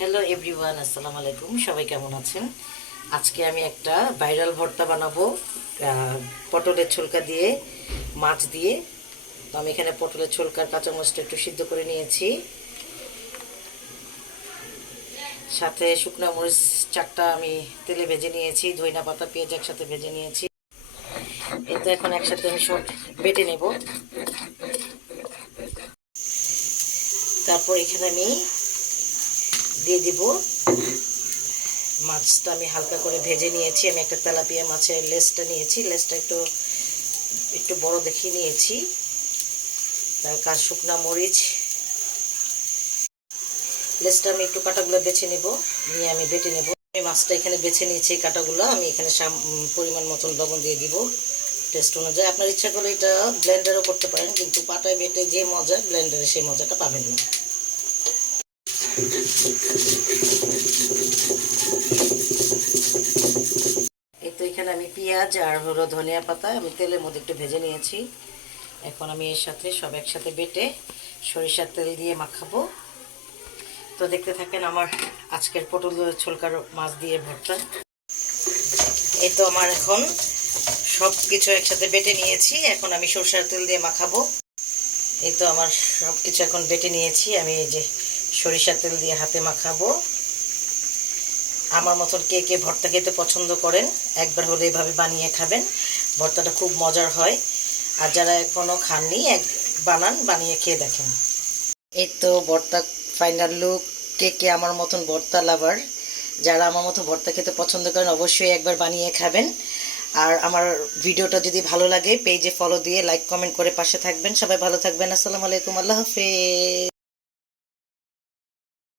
Hello everyone আসসালামু আলাইকুম। সবাই কেমন আছেন? আজকে আমি একটা ভাইরাল ভর্তা বানাবো। পটলের ছোলকা দিয়ে, মাছ দিয়ে। তো আমি এখানে পটলের ছোলকার কাঁচামরিচটা একটু সিদ্ধ করে নিয়েছি। সাথে শুকনো মরিচ চারটা আমি তেলে ভেজে নিয়েছি, ধইনা পাতা, পেঁয়াজ একসাথে ভেজে নিয়েছি। এতে এখন একসাথে আমি সব বেটে নেব। তারপর এখানে আমি দিয়ে দিব। মাছটা আমি হালকা করে ভেজে নিয়েছি। আমি একটা তেলাপিয়া মাছের লেসটা নিয়েছি। লেসটা একটু একটু বড় দেখিয়ে নিয়েছি। তার কাজ শুকনা মরিচ। লেসটা আমি একটু কাটাগুলো বেছে নেব। নিয়ে আমি বেটে নেব। আমি মাছটা এখানে বেছে নিয়েছি কাটাগুলো। আমি এখানে পরিমাণ মতন লবণ দিয়ে দিব। টেস্ট অনুযায়ী। আপনার ইচ্ছা করলে এটা ব্লেন্ডারও করতে পারেন, কিন্তু পাটায় বেটে যে মজা ব্লেন্ডারে সেই মজাটা পাবেন না। এই তো এখানে আমি পেঁয়াজ আর হলো ধনিয়া পাতা। আমি তেলের মধ্যে একটু ভেজে নিয়েছি। এখন আমি এর সাথে সব একসাথে বেটে সরিষার তেল দিয়ে মাখাবো। তো দেখতে থাকেন আমার আজকের পটল ছোলকার মাছ দিয়ে ভর্তা। এই তো আমার এখন সব কিছু একসাথে বেটে নিয়েছি। এখন আমি সরষার তেল দিয়ে মাখাবো। এই তো আমার সব কিছু এখন বেটে নিয়েছি। আমি এই যে সরিষার তেল দিয়ে হাতে মাখাবো। আমার মতন কে কে ভর্তা খেতে পছন্দ করেন, একবার হলে এভাবে বানিয়ে খাবেন। ভর্তাটা খুব মজার হয়। আর যারা এখনও খাননি, এক বানান, বানিয়ে খেয়ে দেখেন। এই তো ভর্তা ফাইনাল লুক কে কে আমার মতন ভর্তা লাভার যারা আমার মতো ভর্তা খেতে পছন্দ করেন, অবশ্যই একবার বানিয়ে খাবেন। আর আমার ভিডিওটা যদি ভালো লাগে পেজে ফলো দিয়ে লাইক কমেন্ট করে পাশে থাকবেন। সবাই ভালো থাকবেন। আসসালামু আলাইকুম। আল্লাহ হাফেজ।